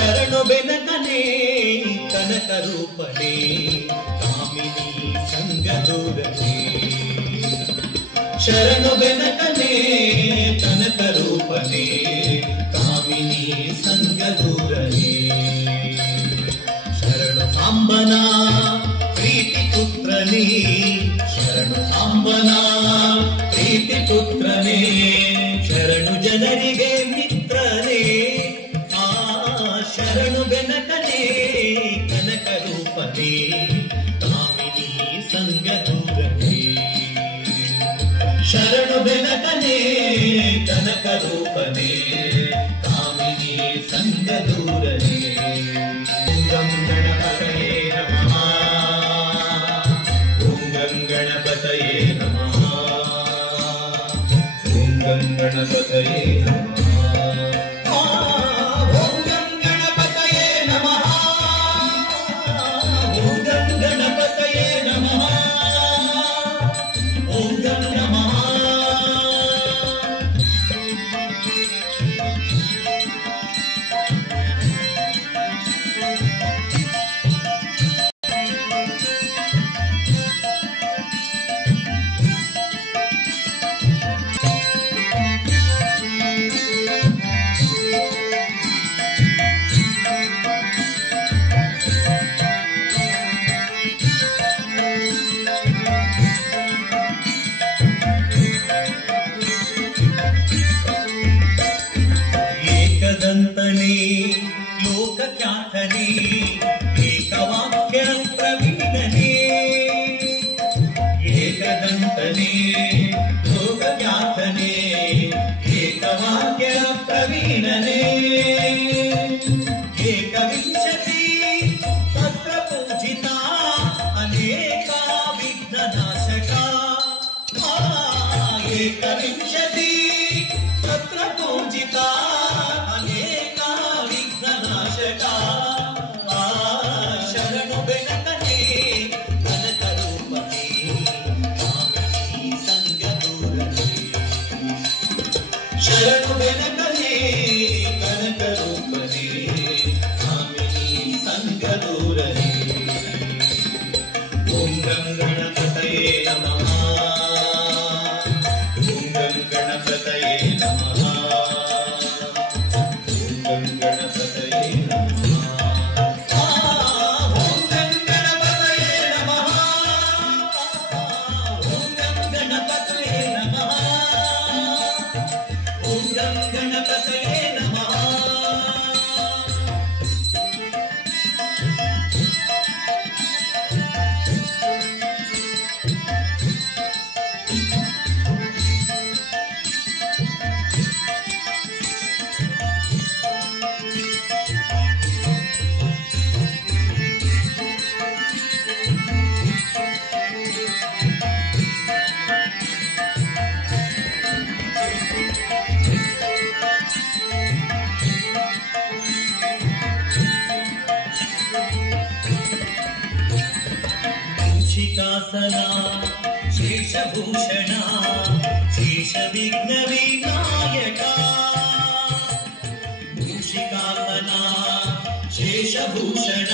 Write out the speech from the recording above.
ಶರಣು ಬೆನಕನೇ ಕನಕ ರೂಪನೇ ಕಾಮಿನಿ ಸಂಗದೂರನೇ ಶರಣು ಬೆನಕನೇ ಕನಕ ರೂಪನೇ ಕಾಮಿನಿ ಸಂಗದೂರನೇ ಶರಣು ಸಾಂಬನ ಪ್ರೀತಿ ಪುತ್ರನೇ ಶರಣು ಸಾಂಬನ ಪ್ರೀತಿ ಪುತ್ರನೇ ಶರಣು ಜನರಿಗೆ ಮಿತ್ರನೇ ಶರಣು ಬೆನಕನೇ ಕನಕ ರೂಪನೇ ಕಾಮಿನಿ ಸಂಗದೂರನೇ ಶರಣು ಬೆನಕನೇ ಕನಕ ರೂಪನೇ ಕಾಮಿನಿ ಸಂಗದೂರನೇ ಓಂ ಗಣಪತಯೇ ನಮಃ ಓಂ ಗಣಪತಯೇ ನಮಃ ಓಂ ಗಣಪತಯೇ ನಮಃ ಏಕದಂತನೇ ಲೋಕಖ್ಯಾತನೇ ಏಕವಾಕ್ಯ ಪ್ರವೀಣನೇ ಏಕದಂತನೇ ಲೋಕಖ್ಯಾತನೇ ಏಕವಾಕ್ಯ ಪ್ರವೀಣನೇ ಏಕವಿಂಶತಿ ತತ್ರ ಪೂಜಿತ ಅನೇಕ ವಿಘ್ನನಾಶಕ ಏಕವಿಂಶತಿ ತತ್ರ ಪೂಜಿತ ಅನೇಕ ವಿಘ್ನನಾಶಕ ಶರಣು ಬೆನಕನೇ ಕನಕ ರೂಪನೇ ಕಾಮಿನಿ ಸಂಗದೂರನೇ ಶರಣು ಬೆನಕನೇ ಕನಕ ರೂಪನೇ ಕಾಮಿನಿ ಸಂಗದೂರನೇ ಓಂ ಗಣಪತಯೇ ನಮಃ ಓಂ ಗಣಪತಯೇ ನಮಃ ಓಂ ಗಣಪತಯೇ ನಮಃ ಓಂ ಗಣಪತಯೇ ನಮಃ ಓಂ ಗಣಪತಯೇ ನಮಃ ಓಂ ಗಣಪತಯೇ ನಮಃ ಶಿಖಾಸನ ಶೇಷಭೂಷಣ ಶೇಷ ವಿಘ್ನ ವಿನಾಯಕ ಶಿಖಾಸನ ಶೇಷಭೂಷಣ